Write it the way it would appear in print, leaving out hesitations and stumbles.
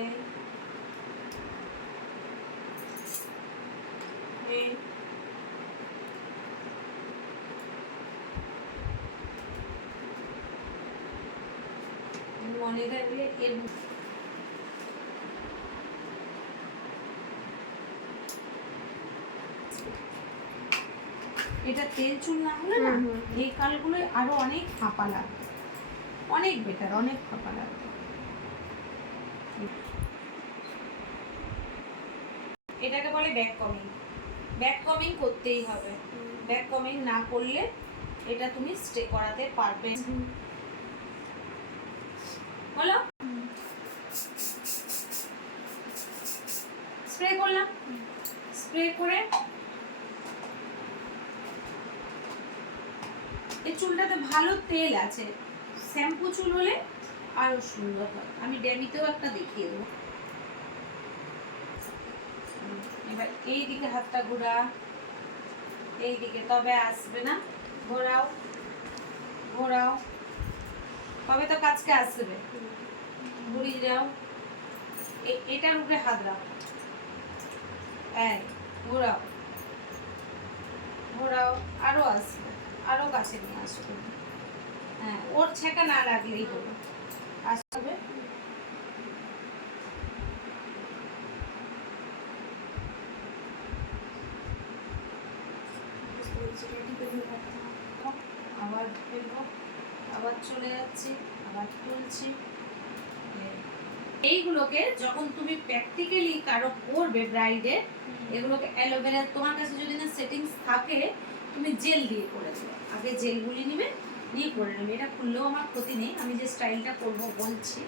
এই এই মনে থাকলে এর এটা তেল চুল না হলে না এই কালগুলো আরো অনেক ফাঁপা লাগবে, অনেক বেটার, অনেক ফাঁপা লাগবে। এটাকে বলে ব্যাক কমিং। ব্যাক কমিং করতেই হবে, ব্যাক কমিং না করলে এটা তুমি স্টে করাতে পারবে। বলো, স্প্রে করলাম, স্প্রে করে এই চুলটাতে ভালো তেল আছে, শ্যাম্পু চুল হলে আরো সুন্দর হয়। আমি ডেমিতেও একটা দেখিয়ে দেবো। এবার এই দিকে হাতটা ঘোরা, এই দিকে, তবে আসবে না, ঘোরাও ঘোরাও, তবে তো কাজকে আসবে। ঘুরিয়ে যাও, এটার উপরে হাত রাখো, এই ঘোরাও ঘোরাও, আরো আসবে, আরো কাছে নিয়ে আসবে। হ্যাঁ, ওর ছেঁকা না লাগলেই হলো, আসবে। আবার ফেলবো, আবার চলে যাচ্ছি, আবার তুলছি। এইগুলোকে যখন তুমি প্র্যাকটিক্যালি কারো করবে ব্রাইডে, এগুলোকে অ্যালোভেরা, তোমার কাছে যদি না সেটিংস থাকে তুমি জেল দিয়ে করে দেবে। আগে জেলগুলি নিবে, নিয়ে করে নেবে। এটা খুললেও আমার ক্ষতি নেই, আমি যে স্টাইলটা করবো বলছি